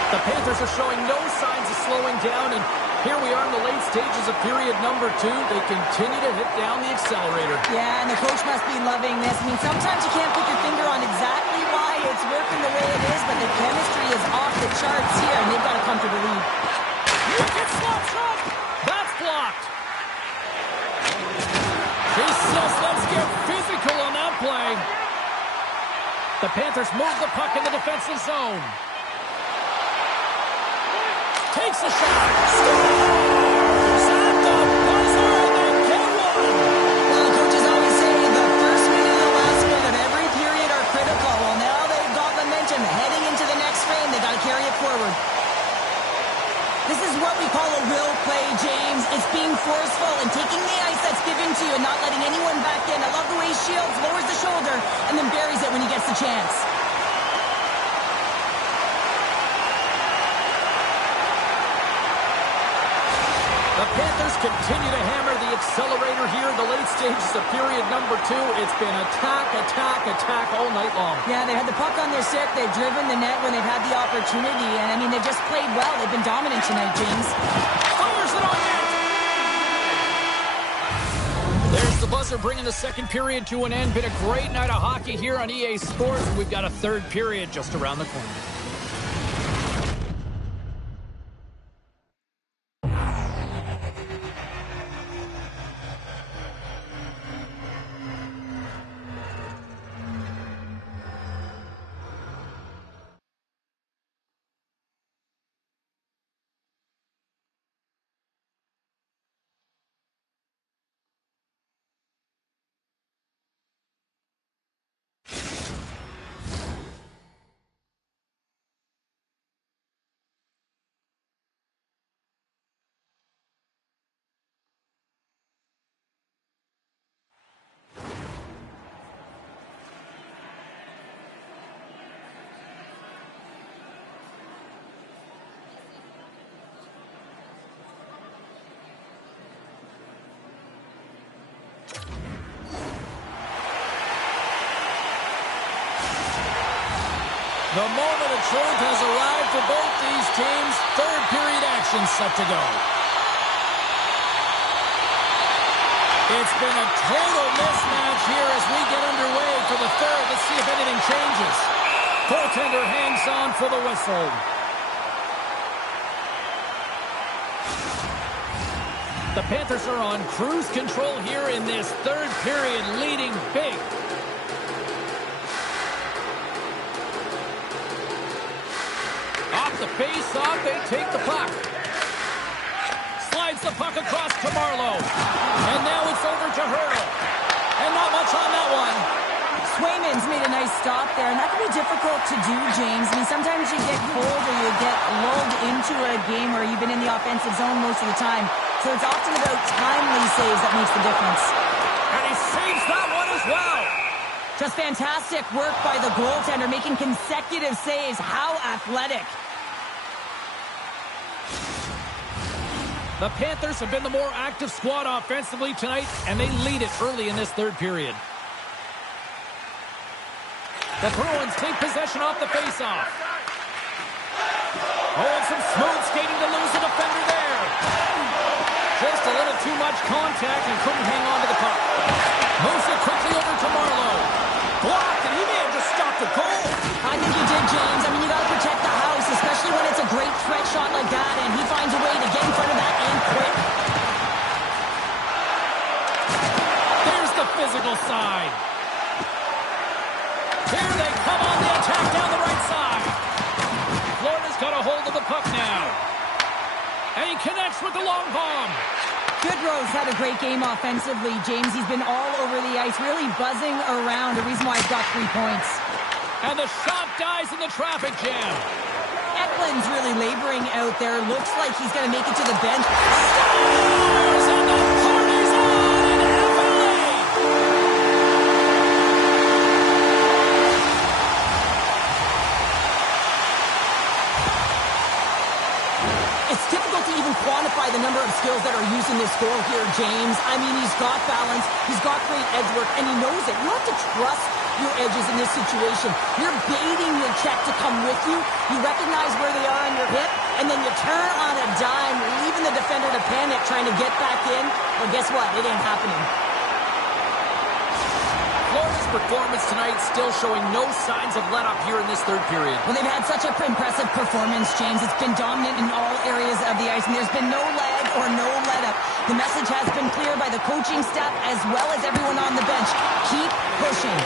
The Panthers are showing no signs of slowing down, and here we are in the late stages of period number 2. They continue to hit down the accelerator. Yeah, and the coach must be loving this. I mean, sometimes you can't put your finger on exactly why it's working the way it is, but the chemistry is off the charts here, and they've got a comfortable lead. Look at slap shot! That's blocked. He says, let's get physical on that play. The Panthers move the puck in the defensive zone. Takes a shot. Scores! At the buzzer, and they get one. Well, coaches always say the first minute and the last minute of every period are critical. Well, now they've got momentum heading into the next frame. They got to carry it forward. This is what we call a will play, James. It's being forceful and taking the ice that's given to you and not letting anyone back in. I love the way he shields, lowers the shoulder, and then buries it when he gets the chance. The Panthers continue to hammer the accelerator here in the late stages of period number 2. It's been attack, attack, attack all night long. Yeah, they had the puck on their stick. They've driven the net when they've had the opportunity. And, I mean, they've just played well. They've been dominant tonight, James. Fires it on net! There's the buzzer bringing the second period to an end. Been a great night of hockey here on EA Sports. We've got a third period just around the corner. The moment of truth has arrived for both these teams. Third period action set to go. It's been a total mismatch here as we get underway for the third. Let's see if anything changes. Goaltender hangs on for the whistle. The Panthers are on cruise control here in this third period, leading big. The face-off, they take the puck. Slides the puck across to Marlowe. And now it's over to Hurdle. And not much on that one. Swayman's made a nice stop there, and that can be difficult to do, James. I mean, sometimes you get cold or you get lulled into a game where you've been in the offensive zone most of the time. So it's often about timely saves that makes the difference. And he saves that one as well. Just fantastic work by the goaltender, making consecutive saves. How athletic. The Panthers have been the more active squad offensively tonight, and they lead it early in this third period. The Bruins take possession off the faceoff. Oh, and some smooth skating to lose a defender there. Just a little too much contact and couldn't hang on to the puck. Moves it quickly over to Marlowe. Blocked, and he may have just stopped the goal. I think he did, James. I mean, you got to protect the house, especially when it's a great threat shot like that, and he finds a way to get in front of that and quick. There's the physical side. Here they come on the attack down the right side. Florida's got a hold of the puck now. And he connects with the long bomb. Goodrow's had a great game offensively, James. He's been all over the ice, really buzzing around. The reason why he's got 3 points. And the shot dies in the traffic jam. Eklund's really laboring out there. Looks like he's going to make it to the bench. Stars and the party's on in FLA. It's difficult to even quantify the number of skills that are used in this goal here, James. I mean, he's got balance, he's got great edge work, and he knows it. You have to trust your edges in this situation. You're baiting your check to come with you. You recognize where they are on your hip, and then you turn on a dime, leaving the defender to panic, trying to get back in. Well, guess what? It ain't happening. Florida's performance tonight still showing no signs of let-up here in this third period. Well, they've had such an impressive performance, James. It's been dominant in all areas of the ice, and there's been no lag or no let-up. The message has been clear by the coaching staff as well as everyone on the bench. Keep pushing.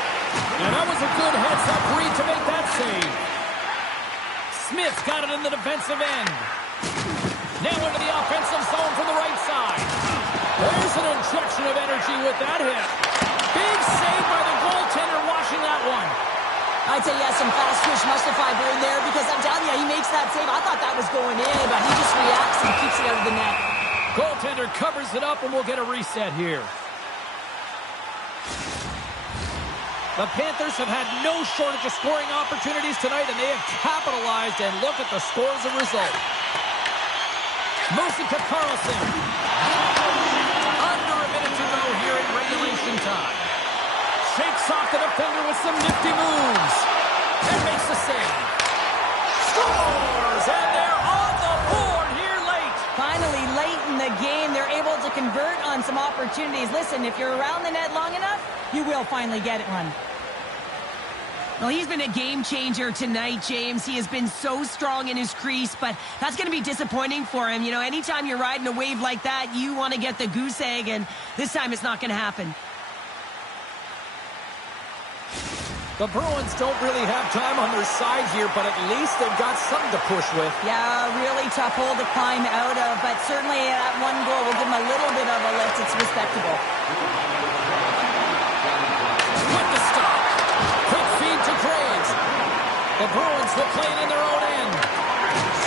And that was a good heads-up read to make that save. Smith's got it in the defensive end. Now into the offensive zone from the right side. There's an injection of energy with that hit. Big save by the goaltender watching that one. I'd say yes, some fast twitch muscle fiber in there because I'm telling you, he makes that save. I thought that was going in, but he just reacts and keeps it out of the net. Goaltender covers it up, and we'll get a reset here. The Panthers have had no shortage of scoring opportunities tonight, and they have capitalized, and look at the score as a result. Moose to Carlson. Under a minute to go here in regulation time. Shakes off the defender with some nifty moves. And makes the save. Scores! And they're on the board here late. Finally, late in the game, they're able to convert on some opportunities. Listen, if you're around the net long enough, you will finally get one. Well, he's been a game changer tonight, James. He has been so strong in his crease, but that's going to be disappointing for him. You know, anytime you're riding a wave like that, you want to get the goose egg, and this time it's not going to happen. The Bruins don't really have time on their side here, but at least they've got something to push with. Yeah, really tough hole to climb out of, but certainly that one goal will give him a little bit of a lift. It's respectable. With the stop. Quick feed to Graves. The Bruins will play it in their own end.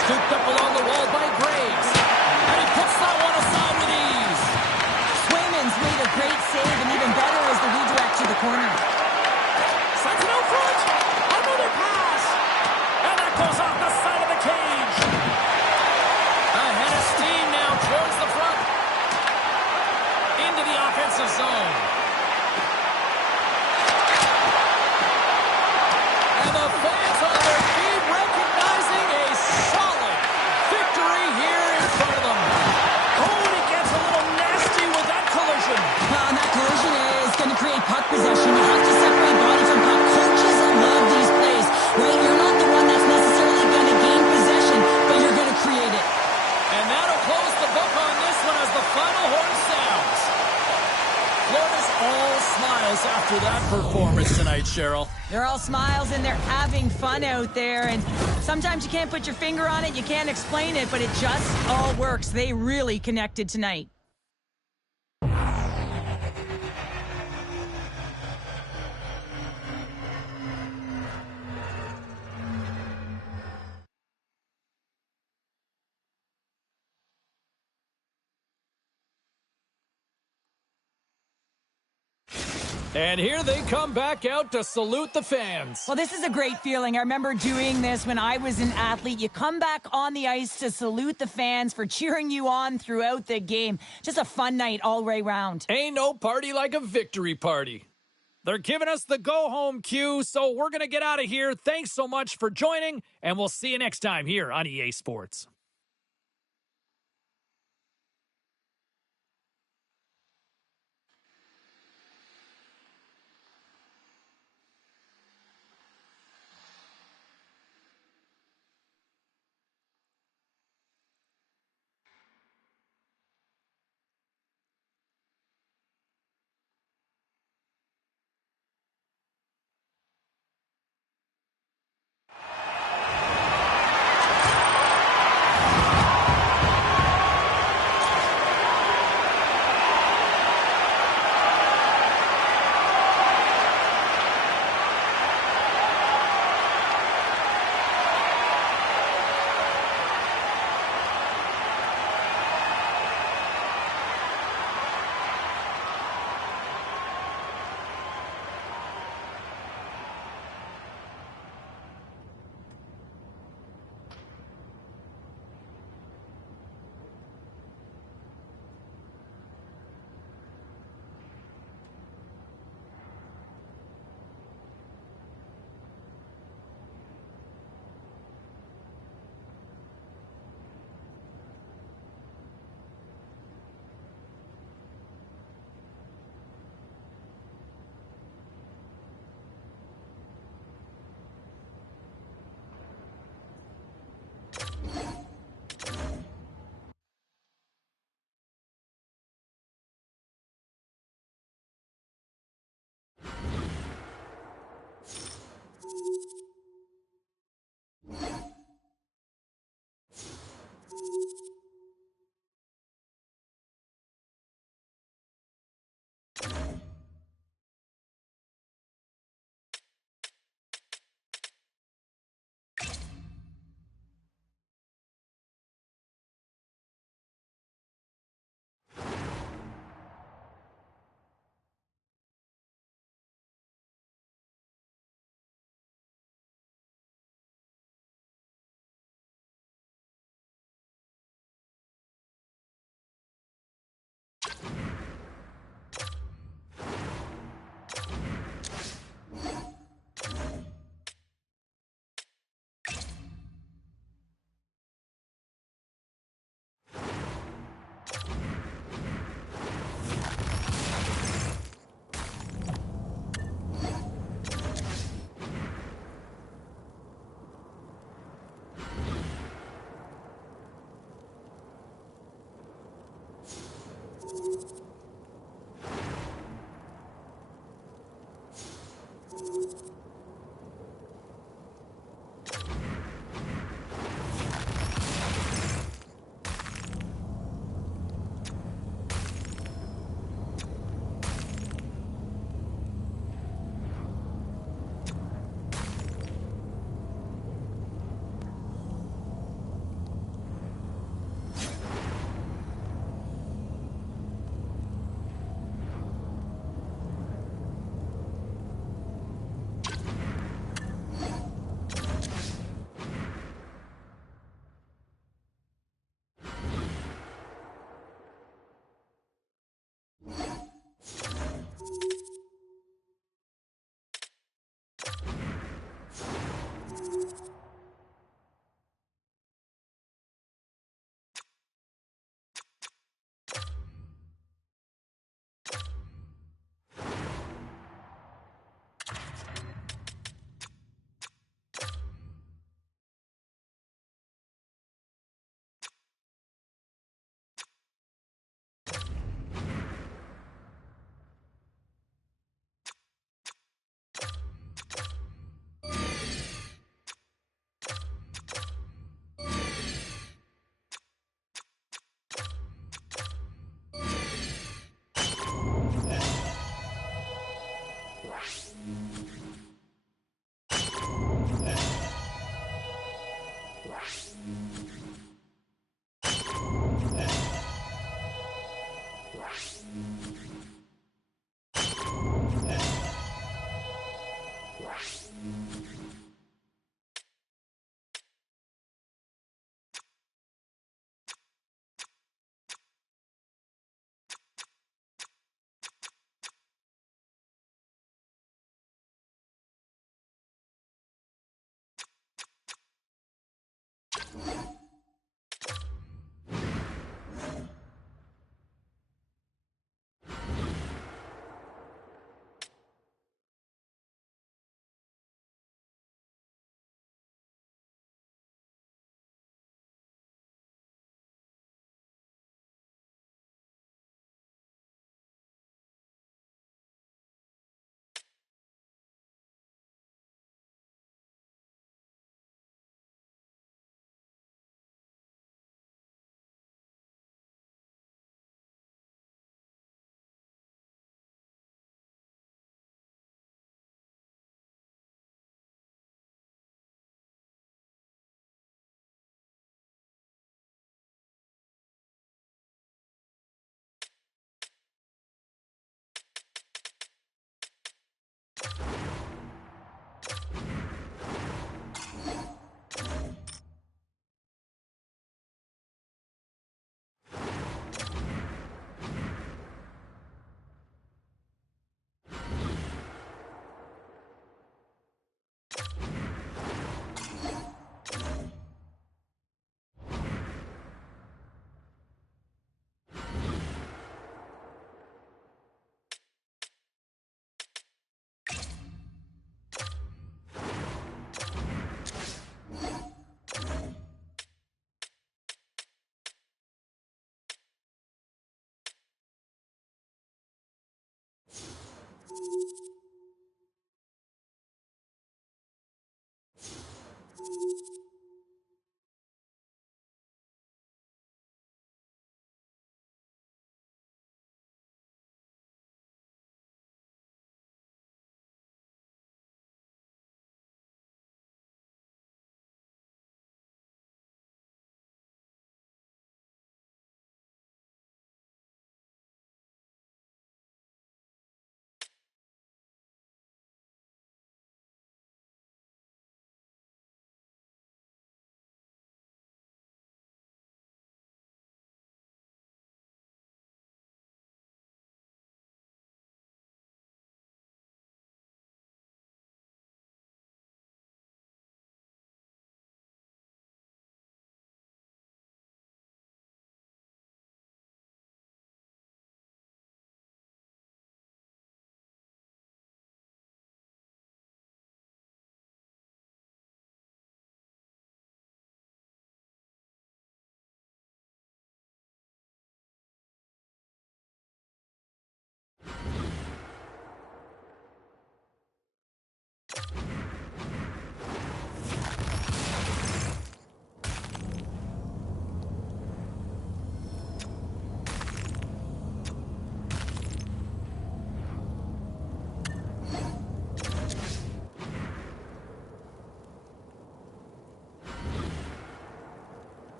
Scooped up along the wall by Graves. And he puts that one aside with ease. Swayman's made a great save, and even better is the redirect to the corner. Sends it out front. Another pass. And that goes off the side of the cage. Ahead of steam now towards the front. Into the offensive zone. And the fans on their feet recognizing a solid victory here in front of them. Oh, and he gets a little nasty with that collision. And that collision is going to create puck possession. You have to separate body from puck. Coaches love these plays, right? You're not the one that's necessarily going to gain possession, but you're going to create it. And that'll close the book on this one as the final horn sounds. Florida's all smiles after that performance tonight, Cheryl. They're all smiles and they're having fun out there. And sometimes you can't put your finger on it, you can't explain it, but it just all works. They really connected tonight. And here they come back out to salute the fans. Well, this is a great feeling. I remember doing this when I was an athlete. You come back on the ice to salute the fans for cheering you on throughout the game. Just a fun night all the way round. Ain't no party like a victory party. They're giving us the go-home cue, so we're going to get out of here. Thanks so much for joining, and we'll see you next time here on EA Sports.